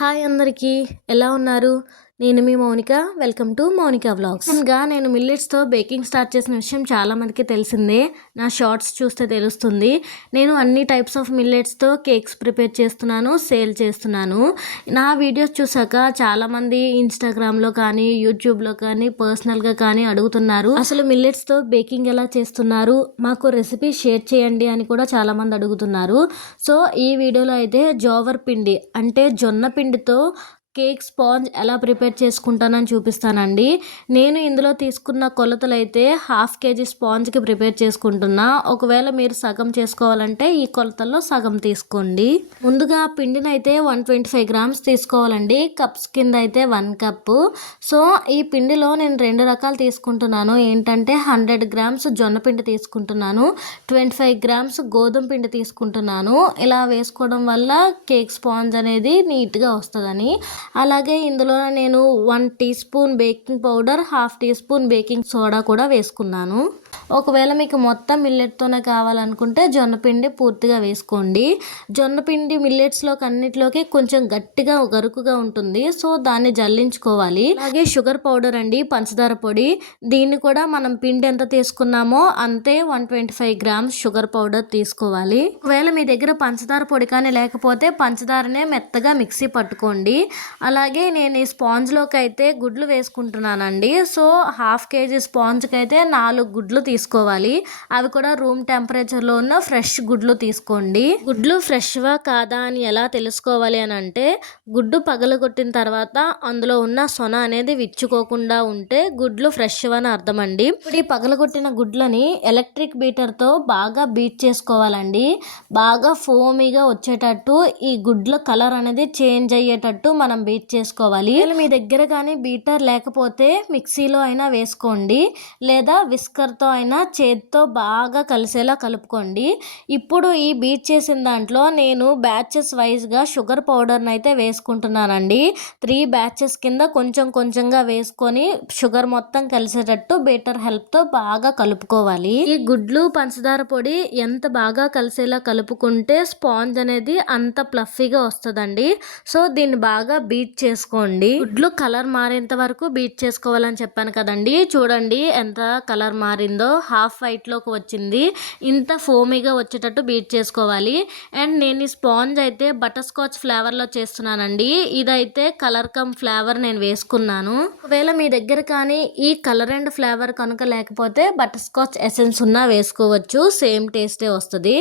Hi అందరికీ ఎలా ఉన్నారు? నేను మీ Mounika. Welcome to Mounika vlogs. నేను మిల్లెట్స్తో బేకింగ్ స్టార్ట్ చేసిన విషయం చాలామందికి తెలిసిందే. నా షార్ట్స్ చూస్తే తెలుస్తుంది. నేను అన్ని టైప్స్ ఆఫ్ మిల్లెట్స్తో కేక్స్ ప్రిపేర్ చేస్తున్నాను, సేల్ చేస్తున్నాను. నా వీడియోస్ చూసాక చాలామంది ఇన్స్టాగ్రామ్లో కానీ యూట్యూబ్లో కానీ పర్సనల్గా కానీ అడుగుతున్నారు, అసలు మిల్లెట్స్తో బేకింగ్ ఎలా చేస్తున్నారు, మాకు రెసిపీ షేర్ చేయండి అని కూడా చాలామంది అడుగుతున్నారు. సో ఈ వీడియోలో అయితే జోవర్ పిండి అంటే జొన్న పిండితో కేక్ స్పాంజ్ ఎలా ప్రిపేర్ చేసుకుంటానని చూపిస్తానండి. నేను ఇందులో తీసుకున్న కొలతలు అయితే 1/2 kg స్పాంజ్కి ప్రిపేర్ చేసుకుంటున్నా. ఒకవేళ మీరు సగం చేసుకోవాలంటే ఈ కొలతల్లో సగం తీసుకోండి. ముందుగా పిండిని అయితే 125 grams తీసుకోవాలండి. కప్స్ కింద అయితే 1 కప్. సో ఈ పిండిలో నేను 2 రకాలు తీసుకుంటున్నాను. ఏంటంటే 100 grams జొన్న పిండి తీసుకుంటున్నాను, 25 grams గోధుమ పిండి తీసుకుంటున్నాను. ఇలా వేసుకోవడం వల్ల కేక్ స్పాంజ్ అనేది నీట్గా వస్తుందని. అలాగే ఇందులో నేను 1 teaspoon baking powder, 1/2 teaspoon baking soda కూడా వేసుకున్నాను. ఒకవేళ మీకు మొత్తం మిల్లెట్తోనే కావాలనుకుంటే జొన్నపిండి పూర్తిగా వేసుకోండి. జొన్నపిండి మిల్లెట్స్లోకి అన్నిటిలోకి కొంచెం గట్టిగా గరుకుగా ఉంటుంది. సో దాన్ని జల్లించుకోవాలి. అలాగే షుగర్ పౌడర్ అండి, పంచదార పొడి. దీన్ని కూడా మనం పిండి ఎంత తీసుకున్నామో అంతే 125 grams షుగర్ పౌడర్ తీసుకోవాలి. ఒకవేళ మీ దగ్గర పంచదార పొడి కానీ లేకపోతే పంచదారనే మెత్తగా మిక్సీ పట్టుకోండి. అలాగే నేను ఈ స్పాంజ్లోకి అయితే గుడ్లు వేసుకుంటున్నానండి. సో 1/2 kg స్పాంజ్కి అయితే 4 గుడ్లు తీసుకోవాలి. అవి కూడా రూమ్ టెంపరేచర్లో ఉన్న ఫ్రెష్ గుడ్లు తీసుకోండి. గుడ్లు ఫ్రెష్వా కాదా అని ఎలా తెలుసుకోవాలి అని అంటే, గుడ్డు పగలగొట్టిన తర్వాత అందులో ఉన్న సొన అనేది విచ్చుకోకుండా ఉంటే గుడ్లు ఫ్రెష్వా అని అర్థం అండి. ఇప్పుడు ఈ పగలగొట్టిన గుడ్లని ఎలక్ట్రిక్ బీటర్తో బాగా బీట్ చేసుకోవాలండి. బాగా ఫోమీగా వచ్చేటట్టు, ఈ గుడ్ల కలర్ అనేది చేంజ్ అయ్యేటట్టు మనం బీట్ చేసుకోవాలి. మీ దగ్గర కానీ బీటర్ లేకపోతే మిక్సీలో అయినా వేసుకోండి, లేదా విస్కర్తో అయినా చేతితో బాగా కలిసేలా కలుపుకోండి. ఇప్పుడు ఈ బీట్ చేసిన దాంట్లో నేను బ్యాచెస్ వైజ్గా షుగర్ పౌడర్ని అయితే వేసుకుంటున్నానండి. 3 batches కింద కొంచెం కొంచెంగా వేసుకొని షుగర్ మొత్తం కలిసేటట్టు బీటర్ హెల్ప్తో బాగా కలుపుకోవాలి. ఈ గుడ్లు పంచదార పొడి ఎంత బాగా కలిసేలా కలుపుకుంటే స్పాంజ్ అనేది అంత ప్లఫీగా వస్తుందండి. సో దీన్ని బాగా బీట్ చేసుకోండి. గుడ్లు కలర్ మారేంత వరకు బీట్ చేసుకోవాలని చెప్పాను కదండి. చూడండి ఎంత కలర్ మారిందో, హాఫ్ వైట్లోకి వచ్చింది. ఇంత ఫోమీగా వచ్చేటట్టు బీట్ చేసుకోవాలి. అండ్ నేను ఈ స్పాంజ్ అయితే బటర్ స్కాచ్ ఫ్లేవర్లో చేస్తున్నానండి. ఇదైతే కలర్ కమ్ ఫ్లేవర్ నేను వేసుకున్నాను. ఒకవేళ మీ దగ్గర కానీ ఈ కలర్ అండ్ ఫ్లేవర్ కనుక లేకపోతే బటర్ స్కాచ్ ఎసెన్స్ ఉన్నా వేసుకోవచ్చు, సేమ్ టేస్టే వస్తుంది.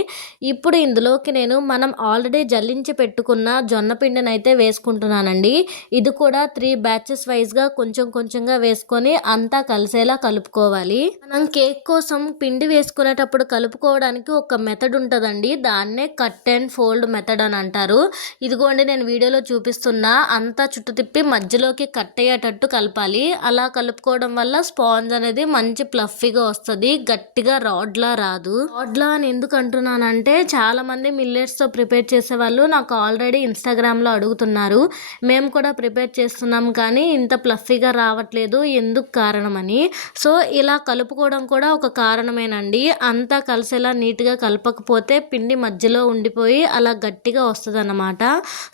ఇప్పుడు ఇందులోకి మనం ఆల్రెడీ జల్లించి పెట్టుకున్న జొన్న పిండిని అయితే వేసుకుంటున్నానండి. ఇది కూడా 3 batches వైజ్గా కొంచెం కొంచెంగా వేసుకొని అంతా కలిసేలా కలుపుకోవాలి. మనం కేక్ కోసం పిండి వేసుకునేటప్పుడు కలుపుకోవడానికి ఒక మెథడ్ ఉంటుందండి. దాన్నే కట్ అండ్ ఫోల్డ్ మెథడ్ అని అంటారు. ఇదిగోండి నేను వీడియోలో చూపిస్తున్నా, అంతా చుట్టు తిప్పి మధ్యలోకి కట్ అయ్యేటట్టు కలపాలి. అలా కలుపుకోవడం వల్ల స్పాంజ్ అనేది మంచి ప్లఫీగా వస్తుంది, గట్టిగా రాడ్లా రాదు. రాడ్లా అని ఎందుకు అంటున్నానంటే, చాలా మంది మిల్లెట్స్తో ప్రిపేర్ చేసే వాళ్ళు నాకు ఆల్రెడీ ఇన్స్టాగ్రామ్లో అడుగుతున్నారు, మేము కూడా ప్రిపేర్ చేస్తున్నాం కానీ ఇంత ప్లఫీగా రావట్లేదు, ఎందుకు కారణమని. సో ఇలా కలుపుకోవడం కూడా ఒక కారణమేనండి. అంతా కలిసేలా నీట్గా కలపకపోతే పిండి మధ్యలో ఉండిపోయి అలా గట్టిగా వస్తుంది అన్నమాట.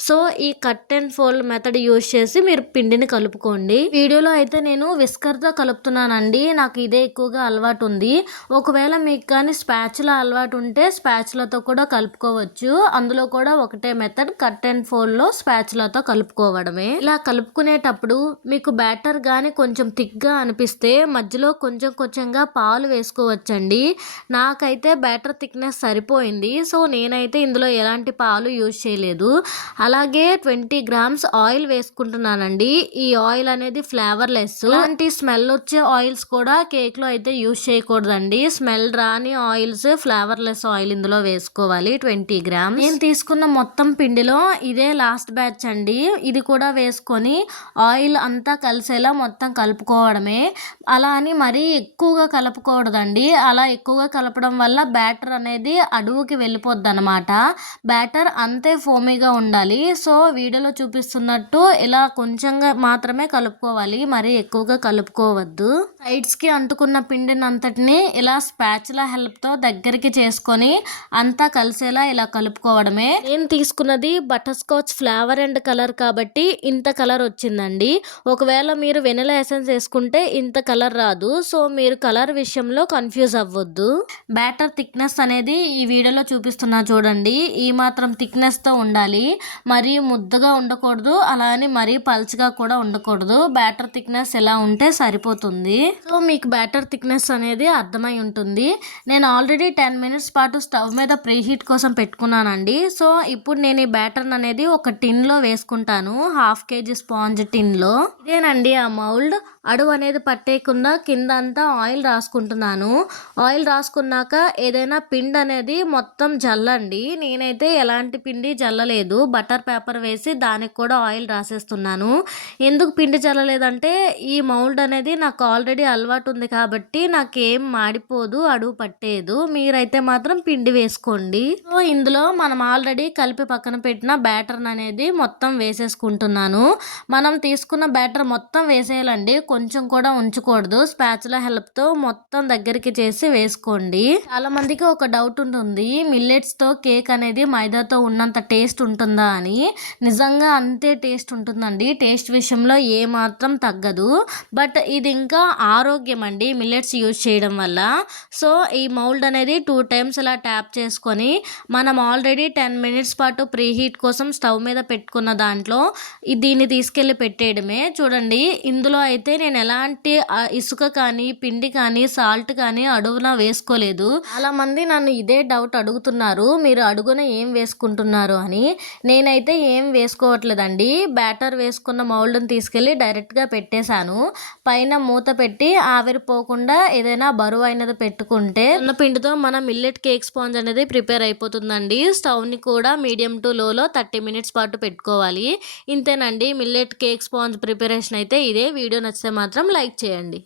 సో ఈ cut and fold method use చేసి మీరు పిండిని కలుపుకోండి. వీడియోలో అయితే నేను విస్కర్తో కలుపుతున్నానండి, నాకు ఇదే ఎక్కువగా అలవాటు ఉంది. ఒకవేళ మీకు కానీ స్పాచులా అలవాటు ఉంటే స్పాచులాతో కూడా కలుపుకోవచ్చు. అందులో కూడా ఒకటే మెథడ్, కట్ అండ్ ఫోల్డ్లో స్పాచులాతో కలుపుకోవడమే. ఇలా కలుపుకునేటప్పుడు మీకు బ్యాటర్ కానీ కొంచెం థిక్గా అనిపిస్తే మధ్యలో కొంచెం కొంచెంగా పాలు వేసుకోవచ్చండి. నాకైతే బ్యాటర్ థిక్నెస్ సరిపోయింది. సో నేనైతే ఇందులో ఎలాంటి పాలు యూజ్ చేయలేదు. అలాగే 20 grams ఆయిల్ వేసుకుంటున్నానండి. ఈ ఆయిల్ అనేది ఫ్లేవర్లెస్. ఇలాంటి స్మెల్ వచ్చే ఆయిల్స్ కూడా కేక్లో అయితే యూజ్ చేయకూడదండి. స్మెల్ రాని ఆయిల్స్, ఫ్లేవర్లెస్ ఆయిల్ ఇందులో వేసుకోవాలి. 20 grams. నేను తీసుకున్న మొత్తం పిండిలో ఇదే లాస్ట్ బ్యాచ్ అండి. ఇది కూడా వేసుకొని ఆయిల్ అంతా కలిసేలా మొత్తం కలుపుకోవడమే. అలా అని మరీ ఎక్కువగా కలపకూడదు, కలపకూడదండి. అలా ఎక్కువగా కలపడం వల్ల బ్యాటర్ అనేది అడుగుకి వెళ్ళిపోద్ది అనమాట. బ్యాటర్ అంతే ఫోమీగా ఉండాలి. సో వీడియోలో చూపిస్తున్నట్టు ఇలా కొంచెంగా మాత్రమే కలుపుకోవాలి, మరీ ఎక్కువగా కలుపుకోవద్దు. సైడ్స్కి అంటుకున్న పిండిని అంతటిని ఇలా స్పాచులా హెల్ప్తో దగ్గరికి చేసుకొని అంతా కలిసేలా ఇలా కలుపుకోవడమే. నేను తీసుకున్నది butter scotch flavour and colour కాబట్టి ఇంత కలర్ వచ్చిందండి. ఒకవేళ మీరు వెనిలా ఎసెన్స్ వేసుకుంటే ఇంత కలర్ రాదు. సో మీరు కలర్ విషయంలో కన్ఫ్యూజ్ అవ్వద్దు. బ్యాటర్ థిక్నెస్ అనేది ఈ వీడియోలో చూపిస్తున్నా చూడండి, ఈ మాత్రం థిక్నెస్తో ఉండాలి. మరీ ముద్దగా ఉండకూడదు, అలా అని మరీ పల్చగా కూడా ఉండకూడదు. బ్యాటర్ థిక్నెస్ ఎలా ఉంటే సరిపోతుంది. సో మీకు బ్యాటర్ థిక్నెస్ అనేది అర్థమై ఉంటుంది. నేను ఆల్రెడీ 10 మినిట్స్ పాటు స్టవ్ మీద ప్రీ హీట్ కోసం పెట్టుకున్నానండి. సో ఇప్పుడు నేను ఈ బ్యాటర్ అనేది ఒక టిన్లో వేసుకుంటాను, 1/2 kg స్పాంజ్ టిన్లో. ఇదేనండి ఆ మౌల్డ్. అడుగు అనేది పట్టేయకుండా కింద అంతా ఆయిల్ రాసుకుంటున్నాను. ఆయిల్ రాసుకున్నాక ఏదైనా పిండి అనేది మొత్తం జల్లండి. నేనైతే ఎలాంటి పిండి జల్లలేదు, బటర్ పేపర్ వేసి దానికి కూడా ఆయిల్ రాసేస్తున్నాను. ఎందుకు పిండి జల్లలేదంటే ఈ మౌల్డ్ అనేది నాకు ఆల్రెడీ అలవాటు ఉంది కాబట్టి నాకేం మాడిపోదు, అడుగు పట్టేదు. మీరైతే మాత్రం పిండి వేసుకోండి. సో ఇందులో మనం ఆల్రెడీ కలిపి పక్కన పెట్టిన బ్యాటర్ అనేది మొత్తం వేసేసుకుంటున్నాను. మనం తీసుకున్న బ్యాటర్ మొత్తం వేసేయాలండి, కొంచెం కూడా ఉంచకూడదు. స్పాచులా హెల్ప్తో మొత్తం దగ్గరికి చేసి వేసుకోండి. చాలా మందికి ఒక డౌట్ ఉంటుంది, మిల్లెట్స్తో కేక్ అనేది మైదాతో ఉన్నంత టేస్ట్ ఉంటుందా అని. నిజంగా అంతే టేస్ట్ ఉంటుందండి, టేస్ట్ విషయంలో ఏ మాత్రం తగ్గదు. బట్ ఇది ఇంకా ఆరోగ్యం అండి మిల్లెట్స్ యూజ్ చేయడం వల్ల. సో ఈ మౌల్డ్ అనేది 2 times ఇలా ట్యాప్ చేసుకొని మనం ఆల్రెడీ 10 మినిట్స్ పాటు ప్రీ హీట్ కోసం స్టవ్ మీద పెట్టుకున్న దాంట్లో దీన్ని తీసుకెళ్ళి పెట్టేయడమే. చూడండి ఇందులో అయితే నేను ఎలాంటి ఇసుక కానీ పిండి కానీ సాల్ట్ కానీ అడుగున వేసుకోలేదు. చాలా మంది నన్ను ఇదే డౌట్ అడుగుతున్నారు, మీరు అడుగున ఏం వేసుకుంటున్నారు అని. నేనైతే ఏం వేసుకోవట్లేదండి. బ్యాటర్ వేసుకున్న మౌల్డ్ని తీసుకెళ్ళి డైరెక్ట్గా పెట్టేశాను. పైన మూత పెట్టి ఆవిరిపోకుండా ఏదైనా బరువు అయినది పెట్టుకుంటే ఉన్న పిండితో మన మిల్లెట్ కేక్ స్పాంజ్ అనేది ప్రిపేర్ అయిపోతుందండి. స్టవ్ని కూడా మీడియం టు లోలో 30 మినిట్స్ పాటు పెట్టుకోవాలి. ఇంతేనండి మిల్లెట్ కేక్ స్పాంజ్ ప్రిపరేషన్ అయితే ఇదే. వీడియో నచ్చితే మాత్రం లైక్ చేయండి.